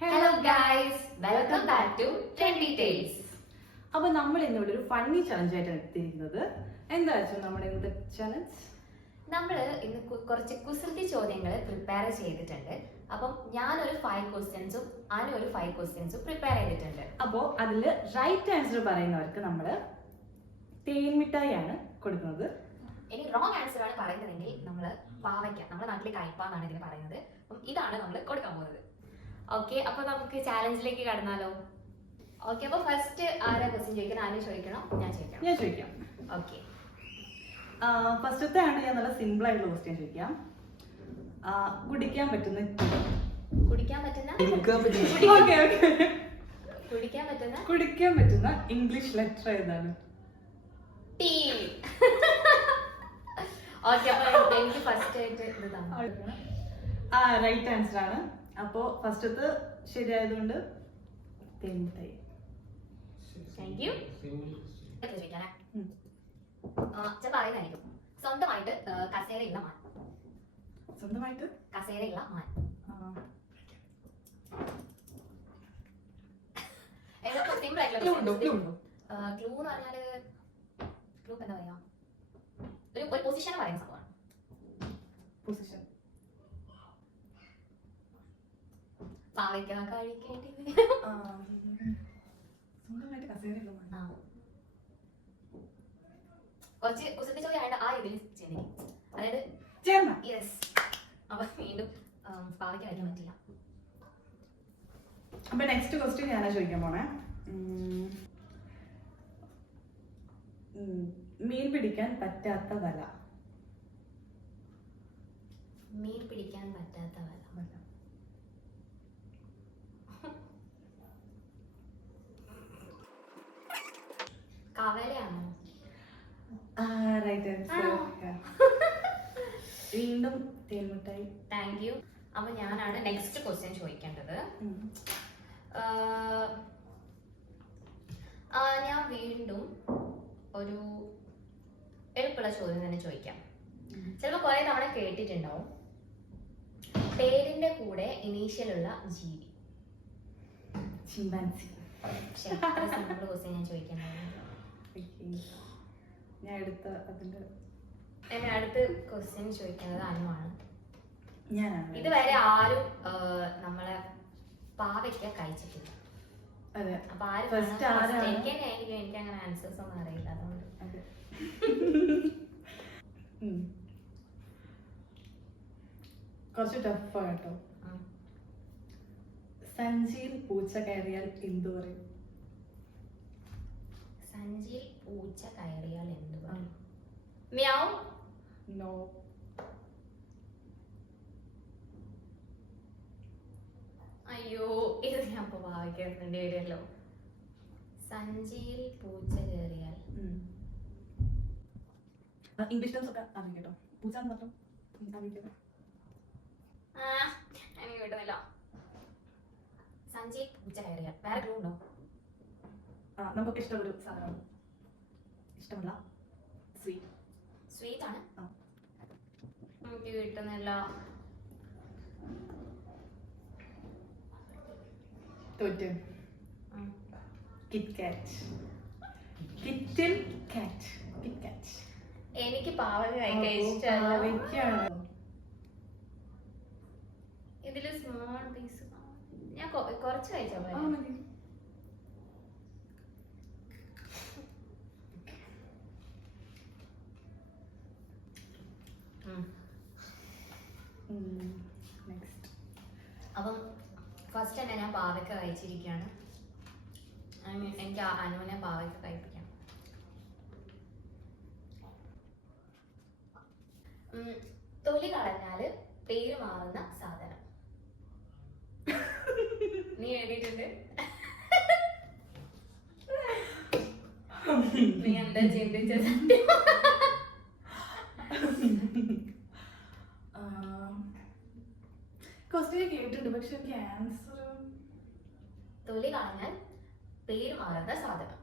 Hello guys, welcome back to trendy tales. അപ്പോൾ നമ്മൾ ഇന്നിവിടെ ഒരു ഫണ്ണി ചലഞ്ച് ആയിട്ടാണ് എത്തിയിരിക്കുന്നത്. എന്താ വെച്ചാൽ നമ്മുടെ ഇന്നത്തെ ചലഞ്ച്, നമ്മൾ ഇന്ന് കുറച്ച് കുസൃതി ചോദ്യങ്ങൾ പ്രിപ്പയർ ചെയ്തിട്ടുണ്ട്. അപ്പം ഞാനൊരു 5 ക്വസ്റ്റ്യൻസും അനു ഒരു 5 ക്വസ്റ്റ്യൻസും പ്രിപ്പയർ ചെയ്തിട്ടുണ്ട്. അപ്പോൾ അതിൽ റൈറ്റ് ആൻസർ പറയുന്നവർക്ക് നമ്മൾ തേൻമിഠായി ആണ് കൊടുക്കുന്നത്. ഇനി റോങ് ആൻസർ ആണ് പറയുന്നതെങ്കിൽ നമ്മൾ പാവയ്ക്ക, നമ്മുടെ നാട്ടിൽ കയ്പാന്നാണ് ഇതിന് പറയുന്നത്. അപ്പം ഇതാണ് നമ്മൾ കൊടുക്കാൻ പോകുന്നത്. ഓക്കെ, അപ്പോൾ നമുക്ക് ചാലഞ്ചിലേക്ക് കടന്നാലോ? ഓക്കെ, അപ്പോൾ ഫസ്റ്റ് ആരാ ക്വസ്റ്റ്യൻ ചോദിക്കണം? അനു ചോദിക്കണോ? ഞാൻ ചോദിക്കാം. ഓക്കെ, ഫസ്റ്റത്തെ ആണ് ഞാൻ നല്ല സിമ്പിൾ ആയിട്ടുള്ള ക്വസ്റ്റ്യൻ ചോദിക്കാം. കുടിക്കാൻ പറ്റുന്ന ഇംഗ്ലീഷ് ലെറ്റർ ഏതാണ്? ടി. ഓക്കെ, അപ്പോൾ എനിക്ക് ഫസ്റ്റ് ആയിട്ട് ഇത് തന്നു. റൈറ്റ് ആൻസർ ആണ്. അപ്പോ ഫസ്റ്റത്തെ ശരിയായതുകൊണ്ട് തേൻമിഠായി. Thank you. പറയുന്നതായിരിക്കും സ്വന്തമായിട്ട് കസേരയുള്ള മാൻ. കസേരയുള്ള മാൻ. സിമ്പിൾ ആയിട്ടുള്ള ക്ലൂ എന്ന് പറഞ്ഞാല് ക്ലൂ എന്താ പറയാ, ഒരു പൊസിഷൻ പറയുന്ന സംഭവമാണ്. പൊസിഷൻ പാവയ്ക്ക കഴിക്കേണ്ടി കുറച്ച് കുസൃതി ചോദ്യമായിട്ട് ആ രീതിയിൽ ചെയ്യുന്നത്. അതായത് യെസ്, അപ്പൊ വീണ്ടും പാവയ്ക്ക കഴിക്കാൻ പറ്റില്ല. അപ്പൊ നെക്സ്റ്റ് ക്വസ്റ്റ്യൻ ഞാനാ ചോദിക്കാൻ പോണേ. മീൻ പിടിക്കാൻ പറ്റാത്ത വല. മീൻ പിടിക്കാൻ പറ്റാത്ത വല. കവലയാണോ? Right answer. വീണ്ടും തേൻമിഠായി. Thank you. അപ്പൊ ഞാനാണ് നെക്സ്റ്റ് ക്വസ്റ്റ്യൻ ചോദിക്കേണ്ടത്. ഞാൻ വീണ്ടും ഒരു എളുപ്പമുള്ള ചോദ്യം തന്നെ ചോദിക്കാം. ചിലപ്പോ കുറെ തവണ കേട്ടിട്ടുണ്ടാവും. പേരിന്റെ കൂടെ ഇനീഷ്യലുള്ള ജീവി. ചിമ്പാൻസി. സിമ്പിൾ ക്വസ്റ്റ്യൻ ഞാൻ ചോദിക്കുന്നത്. അടുത്ത ക്വസ്റ്റ്യൻ ചോദിക്കുന്നത് അനുവാണ്. ഇതുവരെ ആരും നമ്മളെ പാവയ്ക്ക കഴിച്ചിട്ടില്ല. അപ്പൊ എനിക്ക് അങ്ങനെ ആൻസേഴ്സ് ഒന്നും അറിയില്ല, അതുകൊണ്ട് കുറച്ച് ടഫ് കേട്ടോ. സഞ്ചിയിൽ പൂച്ച കയറിയാൽ എന്തു പറയും? സഞ്ചിയിൽ പൂച്ച കയറിയാൽ എന്തു പറയും? മ്യാവ്. നോ. അയ്യോ, ഇത് ഞാൻ ഇപ്പൊ വായിക്കേണ്ടി വരുമല്ലോ. സഞ്ചിയിൽ പൂച്ച കയറിയാൽ ഇംഗ്ലീഷ് ടേംസ് ഒക്കെ അറിയാം കേട്ടോ. പൂച്ച മാത്രം അറിയില്ല. എനിക്ക് കിട്ടുന്നില്ല. സഞ്ചിയിൽ പൂച്ച കയറിയാൽ വേറെ ക്ലൂ ഉണ്ടോ? നമുക്കൊക്കെ ഇഷ്ടമുള്ള ഒരു സാധനമാണ്. ഇഷ്ടമുള്ള സ്വീറ്റ് ആണ്. എനിക്ക് കിട്ടുന്നില്ല. എനിക്ക് പാവയ്ക്ക കഴിക്കാൻ ഇഷ്ടമല്ല. ഇതില് സ്മോൾ പീസ് ഞാൻ കുറച്ച് കഴിച്ചാൽ മതി. അപ്പം ഫസ്റ്റ് തന്നെ ഞാൻ പാവയ്ക്ക കഴിച്ചിരിക്കുകയാണ്. എനിക്ക് അനുവിനെ പാവയ്ക്ക കഴിപ്പിക്കണം. തൊലി കളഞ്ഞാല് പേര് മാറുന്ന സാധനം. നീ എഴുതിയിട്ടുണ്ട്? നീ എന്താ ചിന്തിച്ചത്? കേട്ടിട്ടുണ്ട്, പക്ഷെ എനിക്ക് ആൻസർ. തൊലി കളഞ്ഞാൽ പേര് മാറുന്ന സാധനം.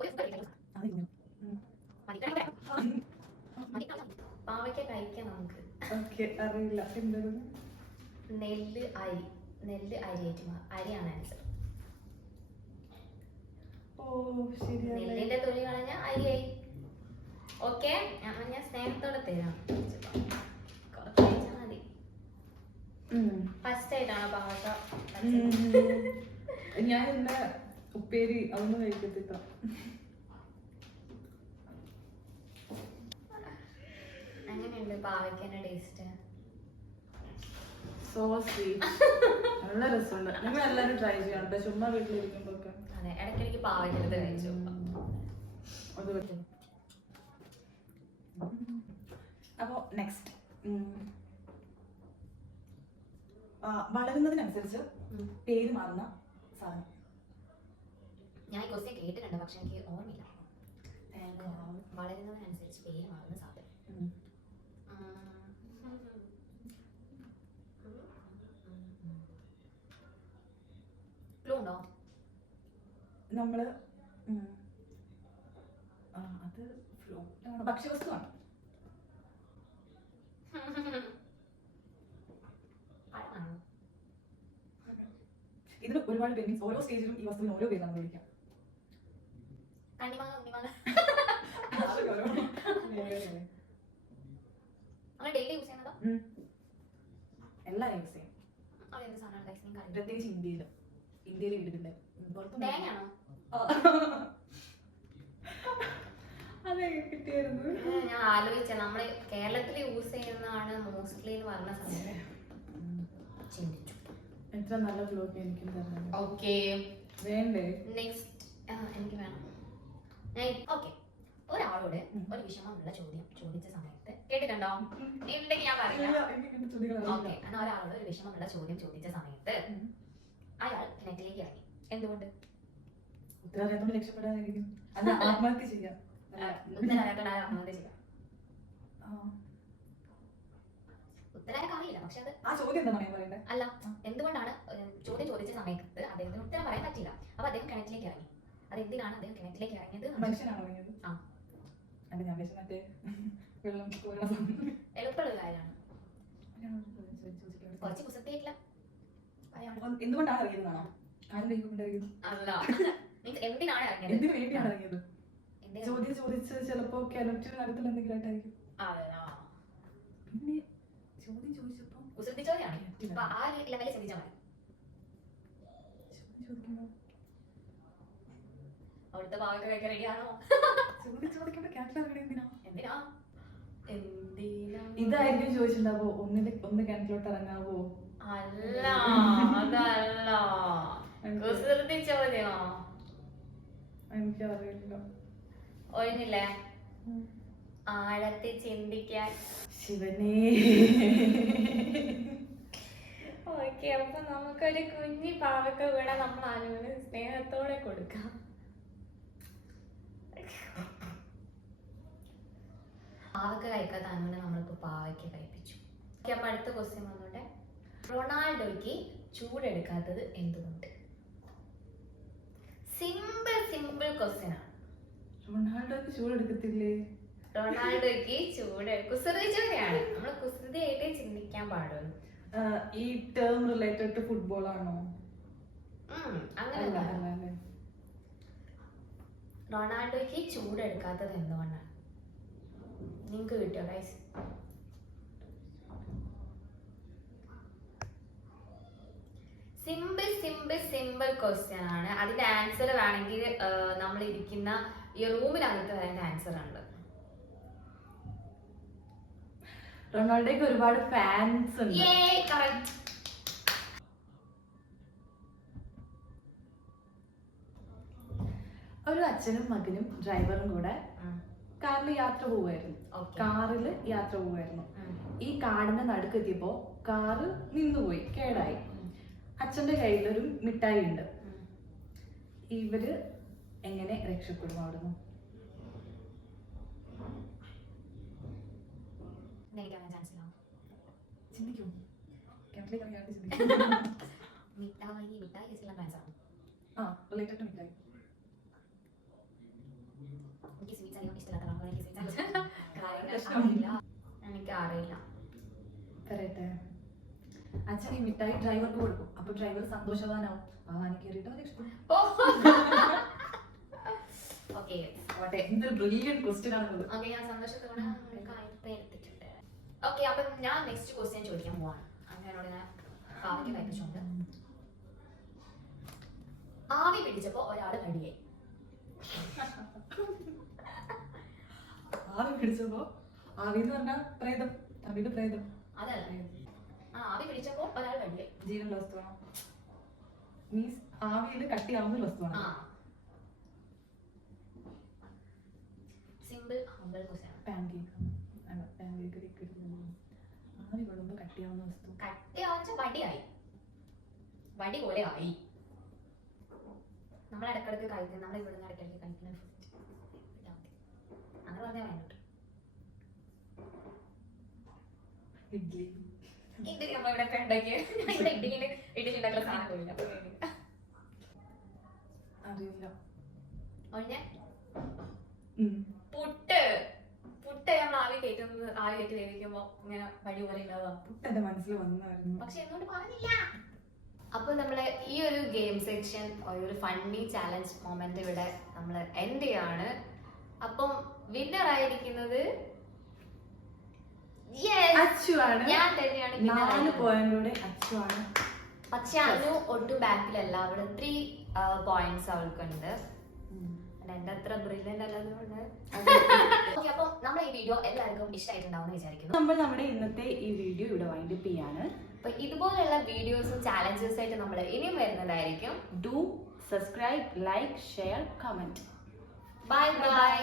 ഒരു പാവയ്ക്ക കഴിക്കാം നമുക്ക്. അറിയില്ല എന്താണ്. നെല്ല് അരി ആയിട്ട് അരിയാണ് ആൻസർ. ഓ ശരിയാണ്. നെല്ലിന്റെ തൊലി കളഞ്ഞ അരിയായി. ഓക്കെ, ഞാൻ സ്നേഹത്തോടെ തരാം. കുറച്ച് കഴിച്ചാൽ മതി. ഫസ്റ്റ് ആയിട്ടാണോ പാവയ്ക്ക? ഞാൻ ഇന്ന് ഉപ്പേരി അതൊന്നും കഴിക്കത്തില്ല. അങ്ങനെയുണ്ട് പാവയ്ക്കന്റെ ടേസ്റ്റ്. So sweet. നല്ല രസമുണ്ട്. നിങ്ങൾ എല്ലാരും ട്രൈ ചെയ്യണം കേട്ടോ, ചുമ്മാ വീട്ടിലിരിക്കുമ്പോഴൊക്കെ. അതെ, ഇടയ്ക്കിടയ്ക്ക് പാവയ്ക്കടുത്ത് കഴിച്ചു. അപ്പോ നെക്സ്റ്റ്, വളരുന്നതിനനുസരിച്ച് പേര് മാറുന്ന സാധനം. ഞാൻ ഈ ക്വസ്റ്റ്യൻ കേട്ടിട്ടുണ്ട്, പക്ഷെ എനിക്ക് ഓർമ്മയില്ല. വളരുന്നതിനനുസരിച്ച് പേര് മാറുന്ന സാധനം. ഉണ്ടോ? നമ്മള് അത് ഭക്ഷ്യവസ്തുവാണ്. ഇതിന് ഒരുപാട് പേര്, മീൻസ് ഓരോ സ്റ്റേജിലും ഈ വസ്തുവിന് ഓരോ പേര് നമ്മൾ വിളിക്കാം. ഡെയിലി യൂസ് ചെയ്യുന്നതോ? എല്ലാരും യൂസ് ചെയ്യും, പ്രത്യേകിച്ച് ഇന്ത്യയിൽ വീടില്ല. തേങ്ങയാണോ? അതെ, കിട്ടിയായിരുന്നു. ഞാൻ ആലോചിച്ച നമ്മള് കേരളത്തിൽ യൂസ് ചെയ്യുന്നതാണ് മോസ്റ്റ്ലി എന്ന് പറഞ്ഞ സമയം ചിന്തിച്ചു. എത്ര നല്ല ബ്ലോഗ് എനിക്കും തരണം. ഓക്കെ, വേണ്ടേ? നെക്സ്റ്റ് എനിക്ക് വേണം. ഓക്കെ, ഒരാളോട് ഒരു വിഷമമുള്ള ചോദ്യം ചോദിച്ച സമയത്ത് കേട്ടിട്ടുണ്ടോ? ഉണ്ടെങ്കിൽ ഞാൻ പറയാം. ഓക്കെ, എന്നാൽ ഒരാളോട് ഒരു വിഷമമുള്ള ചോദ്യം ചോദിച്ച സമയത്ത് അയാൾ കിണറ്റിലേക്ക് ഇറങ്ങി. എന്തുകൊണ്ട്? ഉത്തരവാദിത്തം രക്ഷപ്പെടാനായിരിക്കും. അത് ആത്മഹത്യ ചെയ്യാം. ഉത്തരം അറിയില്ല, പക്ഷെ അത് ആ ചോദ്യം എന്താണ് പറയണ്ടേ? അല്ല, എന്തുകൊണ്ടാണ് ചോദ്യം ചോദിച്ച സമയത്ത് അദ്ദേഹത്തിന് ഉത്തരം പറയാൻ പറ്റില്ല. അപ്പൊ അദ്ദേഹം കിണറ്റിലേക്ക് ഇറങ്ങി. അത് എന്തിനാണ് അദ്ദേഹം കിണറ്റിലേക്ക് ഇറങ്ങിയത്? മനുഷ്യനാണോ ഇറങ്ങിയത്? ആ, അല്ല ഞാൻ മറ്റേ വെള്ളം എളുപ്പമുള്ള കാര്യമാണ്. കുറച്ച് കുസൃതിയായിട്ടില്ല. എന്തുകൊണ്ടാണ് ഇറങ്ങിയതാണോ? ആരും കൈകൊണ്ടിറങ്ങിയത് അല്ല, മീൻസ് എന്തിനാണ് ഇറങ്ങിയത്? എന്തിനു വേണ്ടിയാണ് ഇറങ്ങിയത്? ചോദ്യം ചോദിച്ചത് ചിലപ്പോ കിണറ്റിന് അടുത്തുള്ള എന്തെങ്കിലും ആയിട്ടായിരിക്കും. പിന്നെ ചോദ്യം ചോദിച്ചപ്പോ കുസൃതി ചോദ്യമാണ്. ഇപ്പൊ ആ ലെവലിൽ ചിന്തിച്ചാൽ മതി. അവിടുത്തെ ഭാഗത്ത് കഴിക്കാൻ റെഡിയാണോ? ചോദ്യം ചോദിക്കുമ്പോ കിണറ്റിലിറങ്ങണ എന്തിനാ? ഇതായിരിക്കും ചോദിച്ചിട്ടുണ്ടാവോ? ഒന്ന് കിണറ്റിലോട്ട് ഇറങ്ങാവോ? അല്ല, അതല്ല കുസൃതി ചോദ്യമോ? എനിക്കറിയില്ല. ഒഴിഞ്ഞില്ലേ ആഴത്തിൽ ചിന്തിക്കാൻ. ശിവനേ. ഓക്കെ, അപ്പൊ നമുക്കൊരു കുഞ്ഞി പാവക്ക വീണ നമ്മൾ ആരോട് സ്നേഹത്തോടെ കൊടുക്കാം. പാവക്ക കഴിക്കാത്ത അനുവിനെ നമ്മളിപ്പോ പാവയ്ക്ക കഴിപ്പിച്ചു. അപ്പൊ അടുത്ത ക്വസ്റ്റ്യൻ വന്നോട്ടെ. റൊണാൾഡോയ്ക്ക് ചൂടെടുക്കാത്തത് എന്തുകൊണ്ട്? സിമ്പിൾ ക്വസ്റ്റ്യൻ ആണ്. റൊണാൾഡോയ്ക്ക് ചൂടെടുക്കത്തില്ലേ? റൊണാൾഡോയ്ക്ക് കുസൃതി ചോദ്യമാണ്. നമ്മൾ കുസൃതിയായിട്ടേ ചിന്തിക്കാൻ പാടുള്ളൂ. ഈ ടേം റിലേറ്റഡ് ടു ഫുട്ബോൾ ആണോ? അങ്ങനെ റൊണാൾഡോയ്ക്ക് ചൂടെടുക്കാത്തത് എന്തുകൊണ്ടാണ്? നിങ്ങക്ക് കിട്ടിയോ ഗൈസ്? സിമ്പിൾ ക്വസ്റ്റ്യൻ ആണ്. അതിന്റെ ആൻസർ വേണമെങ്കിൽ നമ്മൾ ഇരിക്കുന്ന ഈ റൂമിനകത്ത് വരേണ്ട ആൻസർ ഉണ്ട്. റൊണാൾഡോയ്ക്ക് ഒരുപാട് ഫാൻസ് ഉണ്ട്. ഒരു അച്ഛനും മകനും ഡ്രൈവറും കൂടെ കാറിൽ യാത്ര പോവുമായിരുന്നു. ഈ കാടിന്റെ നടുക്കെത്തിയപ്പോ കാറ് നിന്നുപോയി, കേടായി. അച്ഛന്റെ കയ്യിലൊരു മിഠായി ഉണ്ട്. ഇവര് എങ്ങനെ രക്ഷപ്പെടും അവിടുന്ന്? ചിന്തിക്കും. റിലേറ്റഡ് ടു മിഠായി. എനിക്ക് അറിയില്ല. പറയട്ടെ, അച്ഛൻ ഈ മിഠായി ഡ്രൈവർക്ക് കൊടുക്കും. അപ്പൊ ഡ്രൈവർ സന്തോഷവാനാവും. വാഹനം കയറിയിട്ട് അവരെ ഇഷ്ടം. ഓക്കെ ഓട്ടെ, എന്തൊരു ബ്രില്യന്റ് ക്വസ്റ്റ്യൻ ആണത്. ഓക്കെ, ഞാൻ സന്തോഷത്തോടെ കാര്യത്തെ എടുത്തിട്ടുണ്ട്. ഓക്കെ, അപ്പൊ ഞാൻ നെക്സ്റ്റ് ക്വസ്റ്റ്യൻ ചോദിക്കാൻ പോവാണ്. അങ്ങനോട് ഞാൻ പാവയ്ക്ക് കഴിപ്പിച്ചുകൊണ്ട് ആവി പിടിച്ചപ്പോ ഒരാള് കടിയായി. ആവി പിടിച്ചപ്പോ, ആവി എന്ന് പറഞ്ഞാൽ പ്രേതം, തമിഴ് പ്രേതം. അതല്ല, ആവി പിടിച്ചപ്പോ ഒരാൾ കടിയായി. ജീവനുള്ള വസ്തുവാണോ? മീൻസ് ആവിയിൽ കട്ടിയാവുന്ന ഒരു വസ്തുവാണ്. Simple humble question. Pancake. Pancake ആവി കൊള്ളുമ്പോ കട്ടിയാവുന്ന വസ്തു. കട്ടിയാവുന്ന വടിയായി, വടി പോലെ ആയി. നമ്മൾ ഇടക്കിടക്ക് കഴിക്കുന്ന, നമ്മൾ ഇവിടെ നിന്ന് ഇടക്കിടക്ക് കഴിക്കുന്ന അങ്ങനെ പറഞ്ഞാൽ വേണ്ടിട്ട് ഇഡ്ലി. ഇഡ്ഡലി നമ്മൾ ഇവിടെ ഉണ്ടാക്കിയ ഇഡ്ഡലി ഉണ്ടാക്കുന്ന സാധനം പോയില്ല. അറിയില്ല. പുട്ട് പുട്ട് നമ്മൾ ആവി കയറ്റുന്നത്, ആവി കയറ്റി വേവിക്കുമ്പോ ഇങ്ങനെ വടി പോലെ ഉണ്ടാവുക. പുട്ട് എന്റെ മനസ്സിൽ വന്നായിരുന്നു, പക്ഷെ എന്നോട് പറഞ്ഞില്ല. അപ്പൊ നമ്മള് ഈ ഒരു ഗെയിം സെക്ഷൻ, ഒരു ഫണ്ണി ചാലഞ്ച് മൊമെന്റ് ഇവിടെ നമ്മൾ എൻഡ് ചെയ്യാണ്. അപ്പം വിന്നർ ആയിരിക്കുന്നത് അച്ചുവാണ്. ഞാൻ തന്നെയാണ് winner 4 ആയിരിക്കുന്നത്. പോയിന്റോടെ അച്ചുവാണ്. പക്ഷെ അനു ഒട്ടും ബാക്കിലല്ല, അവിടെ 3 പോയിന്റ്സ് അവൾക്കുണ്ട്. എന്റെ അത്ര ബ്രില്യന്റ് അല്ലതുകൊണ്ട്. ഓക്കെ, അപ്പൊ നമ്മുടെ ഈ വീഡിയോ എല്ലാവർക്കും ഇഷ്ടമായിട്ടുണ്ടാവും വിചാരിക്കുന്നു. നമ്മൾ നമ്മുടെ ഇന്നത്തെ ഈ വീഡിയോ ഇവിടെ വൈൻഡപ്പ് ചെയ്യാണ്. അപ്പൊ ഇതുപോലുള്ള വീഡിയോസും ചാലഞ്ചസ് ആയിട്ട് നമ്മൾ ഇനിയും വരുന്നതായിരിക്കും. Do subscribe, like, share, comment. Bye bye.